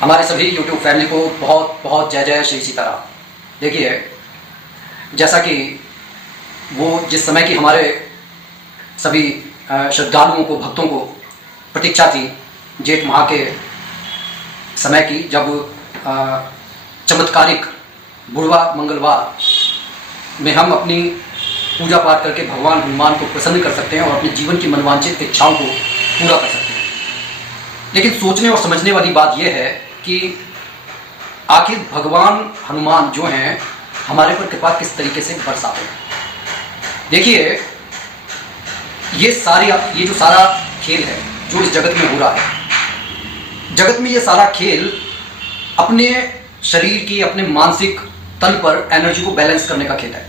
हमारे सभी YouTube family को बहुत बहुत जय जय श्री सीताराम। देखिए, जैसा कि वो जिस समय की हमारे सभी श्रद्धालुओं को, भक्तों को प्रतीक्षा थी, जेठ माह के समय की, जब चमत्कारिक बुढ़वा मंगलवार में हम अपनी पूजा पाठ करके भगवान हनुमान को प्रसन्न कर सकते हैं और अपने जीवन की मनवांछित इच्छाओं को पूरा कर सकते हैं। लेकिन सोचने और समझने वाली बात यह है कि आखिर भगवान हनुमान जो हैं हमारे पर कृपा किस तरीके से बरसाते हैं। देखिए, ये जो सारा खेल है जो इस जगत में हो रहा है, जगत में ये सारा खेल अपने शरीर की, अपने मानसिक तल पर एनर्जी को बैलेंस करने का खेल है।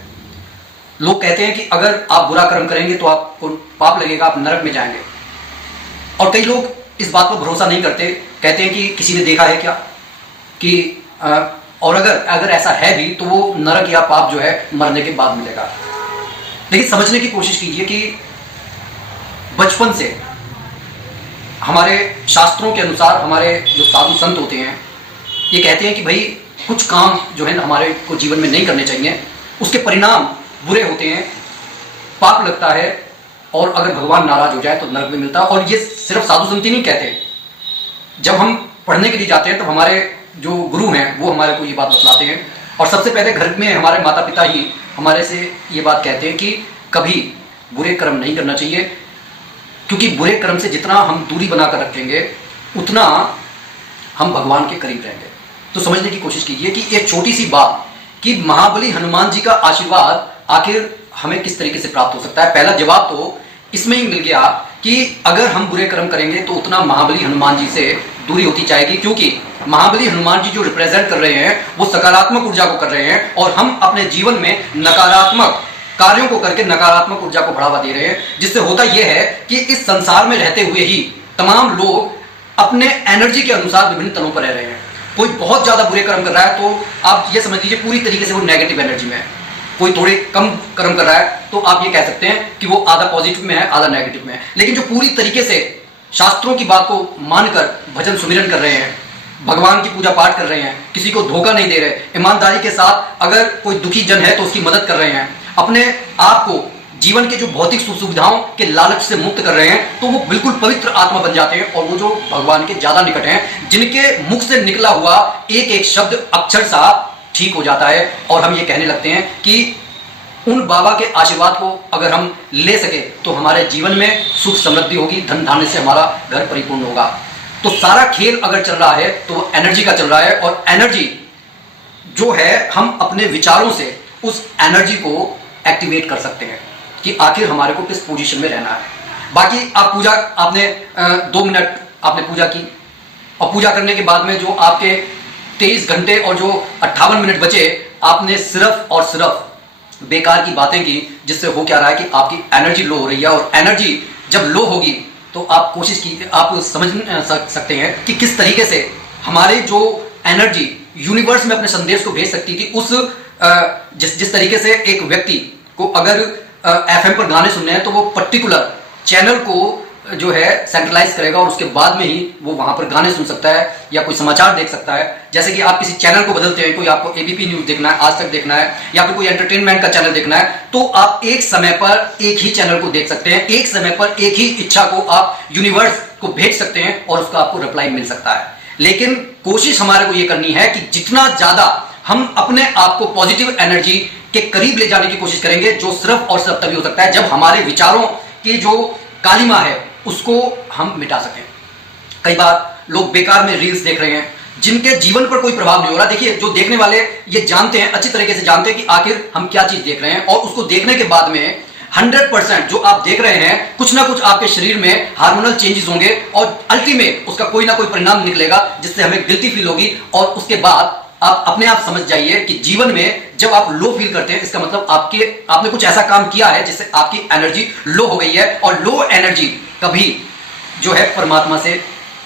लोग कहते हैं कि अगर आप बुरा कर्म करेंगे तो आपको पाप लगेगा, आप नरक में जाएंगे। और कई लोग इस बात पर भरोसा नहीं करते, कहते हैं कि किसी ने देखा है क्या कि और अगर ऐसा है भी तो वो नरक या पाप जो है मरने के बाद मिलेगा। लेकिन समझने की कोशिश कीजिए कि बचपन से हमारे शास्त्रों के अनुसार हमारे जो साधु संत होते हैं ये कहते हैं कि भाई कुछ काम जो है हमारे को जीवन में नहीं करने चाहिए, उसके परिणाम बुरे होते हैं, पाप लगता है और अगर भगवान नाराज हो जाए तो नरक में मिलता है। और ये सिर्फ साधु संत ही नहीं कहते, जब हम पढ़ने के लिए जाते हैं तो हमारे जो गुरु हैं वो हमारे को ये बात बतलाते हैं। और सबसे पहले घर में हमारे माता पिता ही हमारे से ये बात कहते हैं कि कभी बुरे कर्म नहीं करना चाहिए, क्योंकि बुरे कर्म से जितना हम दूरी बनाकर रखेंगे उतना हम भगवान के करीब रहेंगे। तो समझने की कोशिश कीजिए कि एक छोटी सी बात कि महाबली हनुमान जी का आशीर्वाद आखिर हमें किस तरीके से प्राप्त हो सकता है। पहला जवाब तो इसमें ही मिल गया कि अगर हम बुरे कर्म करेंगे तो उतना महाबली हनुमान जी से दूरी होती जाएगी, क्योंकि महाबली हनुमान जी जो रिप्रेजेंट कर रहे हैं वो सकारात्मक ऊर्जा को कर रहे हैं और हम अपने जीवन में नकारात्मक कार्यों को करके नकारात्मक ऊर्जा को बढ़ावा दे रहे हैं। जिससे होता यह है कि इस संसार में रहते हुए ही तमाम लोग अपने एनर्जी के अनुसार विभिन्न तलों पर रह रहे हैं। कोई बहुत ज्यादा बुरे कर्म कर रहा है तो आप ये समझ लीजिए पूरी तरीके से वो नेगेटिव एनर्जी में है। कोई थोड़े कम कर्म कर रहा है तो आप ये कह सकते हैं कि वो आधा पॉजिटिव में है, आधा नेगेटिव में है। लेकिन जो पूरी तरीके से शास्त्रों की बात को मानकर भजन सुमिरन कर रहे हैं, भगवान की पूजा पाठ कर रहे हैं, किसी को धोखा नहीं दे रहे, ईमानदारी के साथ अगर कोई दुखी जन है तो उसकी मदद कर रहे हैं, अपने आप को जीवन के जो भौतिक सुख सुविधाओं के लालच से मुक्त कर रहे हैं, तो वो बिल्कुल पवित्र आत्मा बन जाते हैं और वो जो भगवान के ज्यादा निकट हैं, जिनके मुख से निकला हुआ एक एक शब्द अक्षर सा ठीक हो जाता है। और हम ये कहने लगते हैं कि उन बाबा के आशीर्वाद को अगर हम ले सके तो हमारे जीवन में सुख समृद्धि होगी, धन धान्य से हमारा घर परिपूर्ण होगा। तो सारा खेल अगर चल रहा है तो वो एनर्जी का चल रहा है, और एनर्जी जो है हम अपने विचारों से उस एनर्जी को एक्टिवेट कर सकते हैं कि आखिर हमारे को किस पोजीशन में रहना है। बाकी आप पूजा, आपने 2 मिनट आपने पूजा की और पूजा करने के बाद में जो आपके 23 घंटे और जो 58 मिनट बचे, आपने सिर्फ और सिर्फ बेकार की बातें की, जिससे हो क्या रहा है कि आपकी एनर्जी लो हो रही है। और एनर्जी जब लो होगी तो आप कोशिश की, आप समझ सकते हैं कि किस तरीके से हमारे जो एनर्जी यूनिवर्स में अपने संदेश को भेज सकती थी। उस जिस तरीके से एक व्यक्ति को अगर एफएम पर गाने सुनने हैं तो वो पर्टिकुलर चैनल को जो है सेंट्रलाइज करेगा और उसके बाद में ही वो वहां पर गाने सुन सकता है या कोई समाचार देख सकता है। जैसे कि आप किसी चैनल को बदलते हैं, कोई आपको एबीपी न्यूज देखना है, आज तक देखना है, या फिर कोई एंटरटेनमेंट का चैनल देखना है, तो आप एक समय पर एक ही चैनल को देख सकते हैं, एक समय पर एक ही इच्छा को आप यूनिवर्स को भेज सकते हैं और उसका आपको रिप्लाई मिल सकता है। लेकिन कोशिश हमारे को ये करनी है कि जितना ज्यादा हम अपने आप को पॉजिटिव एनर्जी के करीब ले जाने की कोशिश करेंगे, जो सिर्फ और सिर्फ तभी हो सकता है जब हमारे विचारों की जो कालिमा है उसको हम मिटा सकें। कई बार लोग बेकार में रील्स देख रहे हैं जिनके जीवन पर कोई प्रभाव नहीं हो रहा। देखिए, जो देखने वाले ये जानते हैं, अच्छी तरीके से जानते हैं कि आखिर हम क्या चीज देख रहे हैं, और उसको देखने के बाद में 100% जो आप देख रहे हैं कुछ ना कुछ आपके शरीर में हार्मोनल चेंजेस होंगे और अल्टीमेट उसका कोई ना कोई परिणाम निकलेगा, जिससे हमें गिल्टी फील होगी। और उसके बाद आप अपने आप समझ जाइए कि जीवन में जब आप लो फील करते हैं, इसका मतलब आपने कुछ ऐसा काम किया है जिससे आपकी एनर्जी लो हो गई है। और लो एनर्जी कभी जो है परमात्मा से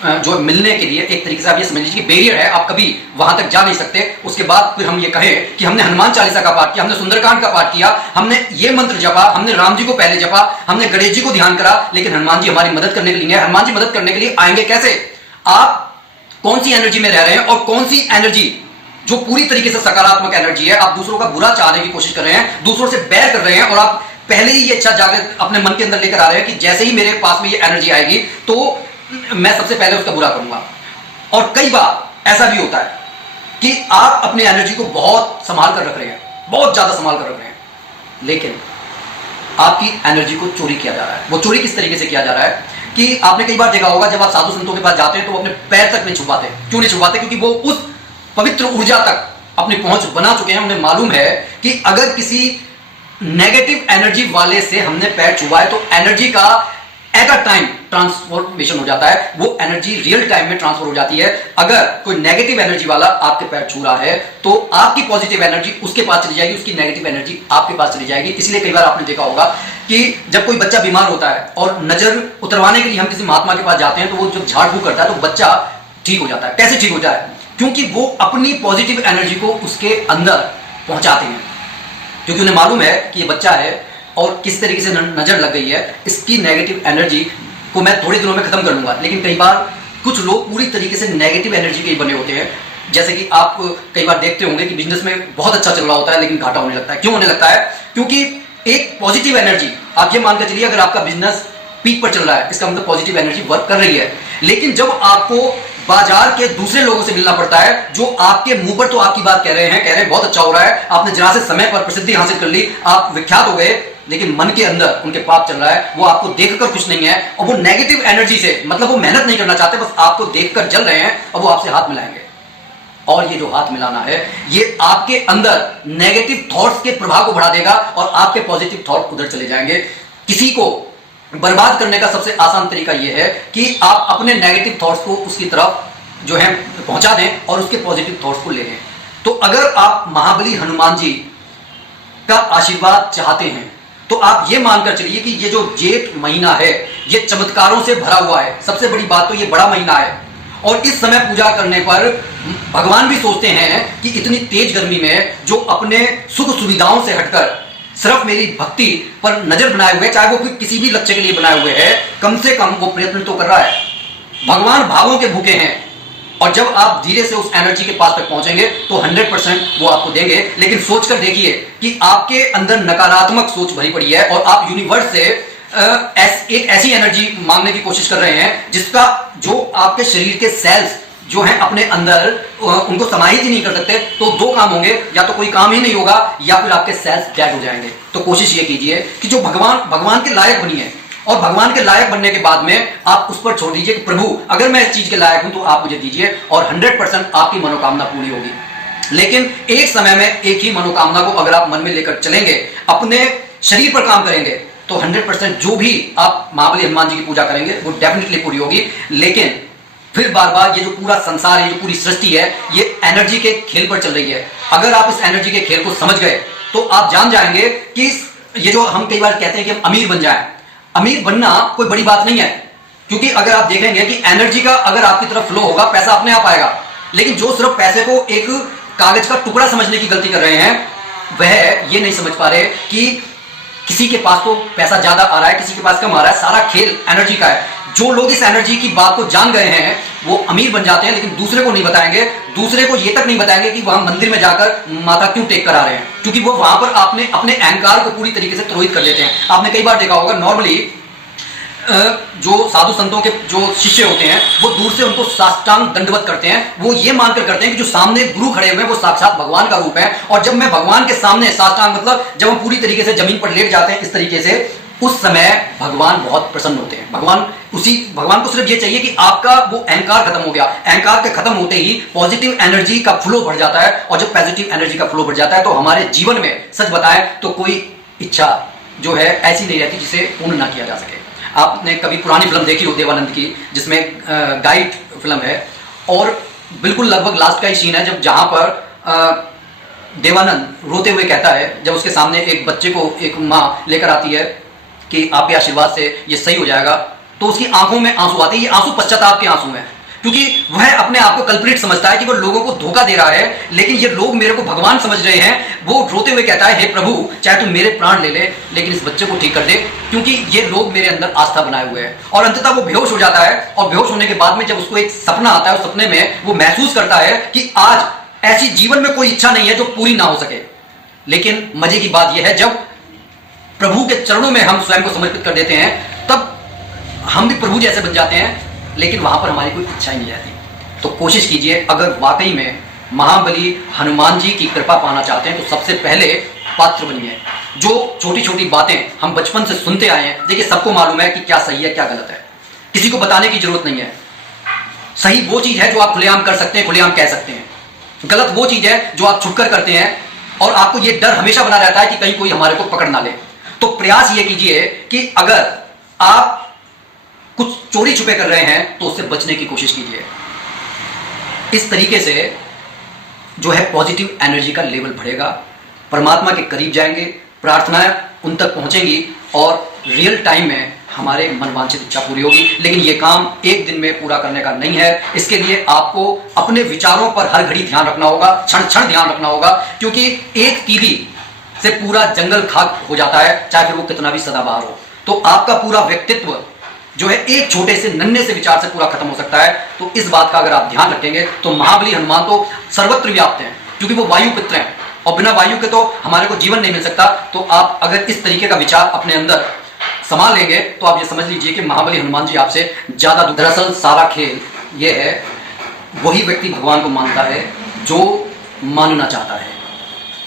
जो मिलने के लिए एक तरीके से आप ये समझ लीजिए कि बैरियर है, आप कभी वहां तक जा नहीं सकते। उसके बाद फिर हम ये कहें कि हमने हनुमान चालीसा का पाठ किया, हमने सुंदरकांड का पाठ किया, हमने ये मंत्र जपा, हमने राम जी को पहले जपा, हमने गणेश जी को ध्यान करा, लेकिन हनुमान जी हमारी मदद करने के लिए नहीं है। हनुमान जी मदद करने के लिए आएंगे कैसे? आप कौन सी एनर्जी में रह रहे हैं और कौन सी एनर्जी जो पूरी तरीके से सकारात्मक एनर्जी है, आप दूसरों का बुरा चाहने की कोशिश कर रहे हैं, दूसरों से बैर कर रहे हैं और आप पहले ही ये इच्छा जागृत अपने मन के अंदर लेकर आ रहे हैं कि जैसे ही मेरे पास में ये एनर्जी आएगी तो मैं सबसे पहले उसका बुरा करूंगा। और कई बार ऐसा भी होता है कि आप अपनी एनर्जी को बहुत संभाल कर रख रहे हैं, बहुत ज्यादा संभाल कर रख रहे हैं, लेकिन आपकी एनर्जी को चोरी किया जा रहा है। वो चोरी किस तरीके से किया जा रहा है कि आपने कई बार देखा होगा, जब आप साधु संतों के पास जाते हैं तो वो अपने पैर तक नहीं छुपाते। क्यों नहीं छुपाते? क्योंकि वो उस पवित्र ऊर्जा तक अपनी पहुंच बना चुके हैं। उन्हें मालूम है कि अगर किसी नेगेटिव एनर्जी वाले से हमने पैर छुआए तो एनर्जी का एट अ टाइम ट्रांसफॉर्मेशन हो जाता है, वो एनर्जी रियल टाइम में ट्रांसफर हो जाती है। अगर कोई नेगेटिव एनर्जी वाला आपके पैर छू रहा है तो आपकी पॉजिटिव एनर्जी उसके पास चली जाएगी, उसकी नेगेटिव एनर्जी आपके पास चली जाएगी। इसलिए कई बार आपने देखा होगा कि जब कोई बच्चा बीमार होता है और नजर उतरवाने के लिए हम किसी महात्मा के पास जाते हैं तो वो जब झाड़ फूक करता है तो बच्चा ठीक हो जाता है। कैसे ठीक हो जाता है? क्योंकि वो अपनी पॉजिटिव एनर्जी को उसके अंदर पहुंचाते हैं, क्योंकि उन्हें मालूम है कि ये बच्चा है और किस तरीके से नजर लग गई है, इसकी नेगेटिव एनर्जी को मैं थोड़े दिनों में खत्म कर लूंगा। लेकिन कई बार कुछ लोग पूरी तरीके से नेगेटिव एनर्जी के बने होते हैं। जैसे कि आप कई बार देखते होंगे कि बिजनेस में बहुत अच्छा चल रहा होता है लेकिन घाटा होने लगता है। क्यों होने लगता है? क्योंकि एक पॉजिटिव एनर्जी, आप ये मानकर चलिए अगर आपका बिजनेस पीक पर चल रहा है, इसका मतलब पॉजिटिव एनर्जी वर्क कर रही है। लेकिन जब आपको बाजार के दूसरे लोगों से मिलना पड़ता है जो आपके मुंह पर तो आपकी बात कह रहे हैं बहुत अच्छा हो रहा है, आपने जरा से समय पर प्रसिद्धि हासिल कर ली, आप विख्यात हो गए, लेकिन मन के अंदर उनके पाप चल रहा है, वो आपको देखकर खुश नहीं है और वो नेगेटिव एनर्जी से, मतलब वो मेहनत नहीं करना चाहते, बस आपको देखकर जल रहे हैं और वो आपसे हाथ मिलाएंगे। और ये जो हाथ मिलाना है ये आपके अंदर नेगेटिव थॉट्स के प्रभाव को बढ़ा देगा और आपके पॉजिटिव थॉट उधर चले जाएंगे। किसी को बर्बाद करने का सबसे आसान तरीका यह है कि आप अपने नेगेटिव थॉट्स को उसकी तरफ जो है पहुंचा दें और उसके पॉजिटिव थॉट्स को ले लें। तो अगर आप महाबली हनुमान जी का आशीर्वाद चाहते हैं तो आप ये मानकर चलिए कि ये जो जेठ महीना है ये चमत्कारों से भरा हुआ है। सबसे बड़ी बात तो ये बड़ा महीना है और इस समय पूजा करने पर भगवान भी सोचते हैं कि इतनी तेज गर्मी में जो अपने सुख सुविधाओं से हटकर सिर्फ मेरी भक्ति पर नजर बनाए हुए, चाहे वो किसी भी लक्ष्य के लिए बनाए हुए है, कम से कम वो प्रयत्न तो कर रहा है। भगवान भावों के भूखे हैं और जब आप धीरे से उस एनर्जी के पास तक पहुंचेंगे तो 100% वो आपको देंगे। लेकिन सोचकर देखिए कि आपके अंदर नकारात्मक सोच भरी पड़ी है और आप यूनिवर्स से एक ऐसी एनर्जी मांगने की कोशिश कर रहे हैं जिसका जो आपके शरीर के सेल्स जो हैं अपने अंदर उनको समाहित ही नहीं कर सकते। तो दो काम होंगे, या तो कोई काम ही नहीं होगा या फिर आपके सेल्स डेड हो जाएंगे। तो कोशिश ये कीजिए कि जो भगवान के लायक बनिए और भगवान के लायक बनने के बाद में आप उस पर छोड़ दीजिए कि प्रभु अगर मैं इस चीज के लायक हूं तो आप मुझे दीजिए और 100% आपकी मनोकामना पूरी होगी। लेकिन एक समय में एक ही मनोकामना को अगर आप मन में लेकर चलेंगे, अपने शरीर पर काम करेंगे तो 100% जो भी आप महाबली हनुमान जी की पूजा करेंगे वो डेफिनेटली पूरी होगी। लेकिन फिर बार बार ये जो पूरा संसार है, ये पूरी सृष्टि है, ये एनर्जी के खेल पर चल रही है। अगर आप इस एनर्जी के खेल को समझ गए तो आप जान जाएंगे कि ये जो हम कई बार कहते हैं कि हम अमीर बन जाएं, अमीर बनना कोई बड़ी बात नहीं है। क्योंकि अगर आप देखेंगे कि एनर्जी का अगर आपकी तरफ फ्लो होगा, पैसा अपने आप आएगा। लेकिन जो सिर्फ पैसे को एक कागज का टुकड़ा समझने की गलती कर रहे हैं, वह ये नहीं समझ पा रहे कि किसी के पास तो पैसा ज्यादा आ रहा है, किसी के पास कम आ रहा है, सारा खेल एनर्जी का है। जो लोग इस एनर्जी की बात को जान गए हैं वो अमीर बन जाते हैं, लेकिन दूसरे को नहीं बताएंगे, दूसरे को ये तक नहीं बताएंगे कि वहां मंदिर में जाकर माता क्यों टेक कर आ रहे हैं, क्योंकि वो वहां पर आपने अपने अहंकार को पूरी तरीके से तिरोहित कर देते हैं। आपने कई बार देखा होगा, नॉर्मली जो साधु संतों के जो शिष्य होते हैं वो दूर से उनको साष्टांग दंडवत करते हैं। वो ये मानकर करते हैं कि जो सामने गुरु खड़े हुए हैं वो साक्षात भगवान का रूप है। और जब मैं भगवान के सामने साष्टांग, मतलब जब हम पूरी तरीके से जमीन पर लेट जाते हैं इस तरीके से, उस समय भगवान बहुत प्रसन्न होते हैं। भगवान को सिर्फ ये चाहिए कि आपका वो अहंकार खत्म हो गया। अहंकार के खत्म होते ही पॉजिटिव एनर्जी का फ्लो बढ़ जाता है और जब पॉजिटिव एनर्जी का फ्लो बढ़ जाता है तो हमारे जीवन में सच बताएं तो कोई इच्छा जो है ऐसी नहीं रहती जिसे पूर्ण ना किया जा सके। आपने कभी पुरानी फिल्म देखी हो देवानंद की, जिसमें गाइड फिल्म है और बिल्कुल लगभग लास्ट का ही सीन है जब जहां पर देवानंद रोते हुए कहता है, जब उसके सामने एक बच्चे को एक माँ लेकर आती है कि आपके आशीर्वाद से ये सही हो जाएगा, तो उसकी आंखों में आंसू आते हैं। ये आंसू पश्चाताप के आंसू हैं, क्योंकि वह अपने आप को कल्प्रिट समझता है कि वो लोगों को धोखा दे रहा है, लेकिन ये लोग मेरे को भगवान समझ रहे हैं। वो रोते हुए कहता है, हे प्रभु, चाहे तू मेरे प्राण ले ले, लेकिन इस बच्चे को ठीक कर दे, क्योंकि ये लोग मेरे अंदर आस्था बनाए हुए हैं। और अंततः वो बेहोश हो जाता है, और बेहोश होने के बाद में जब उसको एक सपना आता है, उस सपने में वो महसूस करता है कि आज ऐसी जीवन में कोई इच्छा नहीं है जो पूरी ना हो सके। लेकिन मजे की बात यह है, जब प्रभु के चरणों में हम स्वयं को समर्पित कर देते हैं, तब हम भी प्रभु जैसे बन जाते हैं, लेकिन वहां पर हमारी कोई इच्छा ही नहीं रहती। तो कोशिश कीजिए, अगर वाकई में महाबली हनुमान जी की कृपा पाना चाहते हैं, तो सबसे पहले पात्र बनिए। जो छोटी छोटी बातें हम बचपन से सुनते आए हैं, देखिए सबको मालूम है कि क्या सही है क्या गलत है, किसी को बताने की जरूरत नहीं है। सही वो चीज है जो आप खुलेआम कर सकते हैं, खुलेआम कह सकते हैं। गलत वो चीज है जो आप छुपकर करते हैं, और आपको ये डर हमेशा बना रहता है कि कहीं कोई हमारे को पकड़ ना ले। तो प्रयास ये कीजिए कि अगर आप कुछ चोरी छुपे कर रहे हैं, तो उससे बचने की कोशिश कीजिए। इस तरीके से जो है पॉजिटिव एनर्जी का लेवल बढ़ेगा, परमात्मा के करीब जाएंगे, प्रार्थनाएं उन तक पहुंचेंगी, और रियल टाइम में हमारे मनवांछित इच्छा पूरी होगी। लेकिन यह काम एक दिन में पूरा करने का नहीं है। इसके लिए आपको अपने विचारों पर हर घड़ी ध्यान रखना होगा, क्षण क्षण ध्यान रखना होगा, क्योंकि एक तीली से पूरा जंगल खाक हो जाता है, चाहे फिर वो कितना भी सदाबहार हो। तो आपका पूरा व्यक्तित्व जो है एक छोटे से नन्हे से विचार से पूरा खत्म हो सकता है। तो इस बात का अगर आप ध्यान रखेंगे, तो महाबली हनुमान तो सर्वत्र व्याप्त हैं, क्योंकि वो वायु पुत्र हैं, और बिना वायु के तो हमारे को जीवन नहीं मिल सकता। तो आप अगर इस तरीके का विचार अपने अंदर संभाल लेंगे, तो आप ये समझ लीजिए कि महाबली हनुमान जी आपसे ज्यादा। दरअसल सारा खेल ये है, वही व्यक्ति भगवान को मानता है जो मानना चाहता है,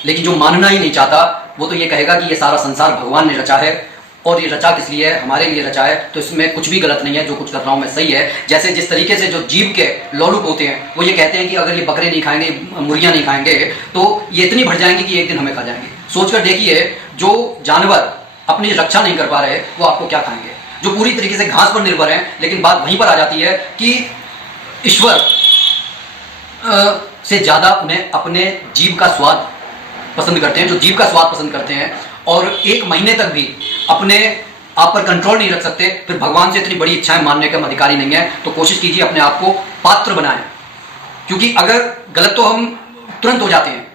लेकिन जो मानना ही नहीं चाहता, वो तो ये कहेगा कि ये सारा संसार भगवान ने रचा है, और ये रचा किस लिए है, हमारे लिए रचा है, तो इसमें कुछ भी गलत नहीं है, जो कुछ कर रहा हूं मैं सही है। जैसे जिस तरीके से जो जीव के लोलुप होते हैं, वो ये कहते हैं कि अगर ये बकरे नहीं खाएंगे, मुर्गियां नहीं खाएंगे, तो ये इतनी बढ़ जाएंगी कि एक दिन हमें खा जाएंगे। सोचकर देखिए, जो जानवर अपनी रक्षा नहीं कर पा रहे, वो आपको क्या खाएंगे। जो पूरी तरीके से घास पर निर्भर हैं, लेकिन बात वहीं पर आ जाती है कि ईश्वर से ज्यादा उन्हें अपने जीव का स्वाद पसंद करते हैं, जो जीव का स्वाद पसंद करते हैं, और एक महीने तक भी अपने आप पर कंट्रोल नहीं रख सकते, फिर भगवान से इतनी बड़ी इच्छाएं मानने का अधिकारी नहीं है। तो कोशिश कीजिए अपने आप को पात्र बनाएं, क्योंकि अगर गलत तो हम तुरंत हो जाते हैं।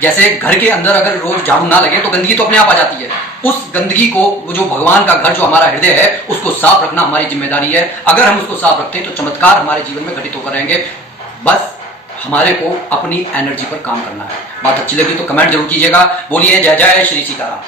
जैसे घर के अंदर अगर रोज झाड़ू ना लगे, तो गंदगी तो अपने आप आ जाती है। उस गंदगी को, वो जो भगवान का घर जो हमारा हृदय है, उसको साफ रखना हमारी जिम्मेदारी है। अगर हम उसको साफ रखते हैं, तो चमत्कार हमारे जीवन में घटित होकर रहेंगे। बस हमारे को अपनी एनर्जी पर काम करना है। बात अच्छी लगी तो कमेंट जरूर कीजिएगा। बोलिए जय जय श्री सीताराम।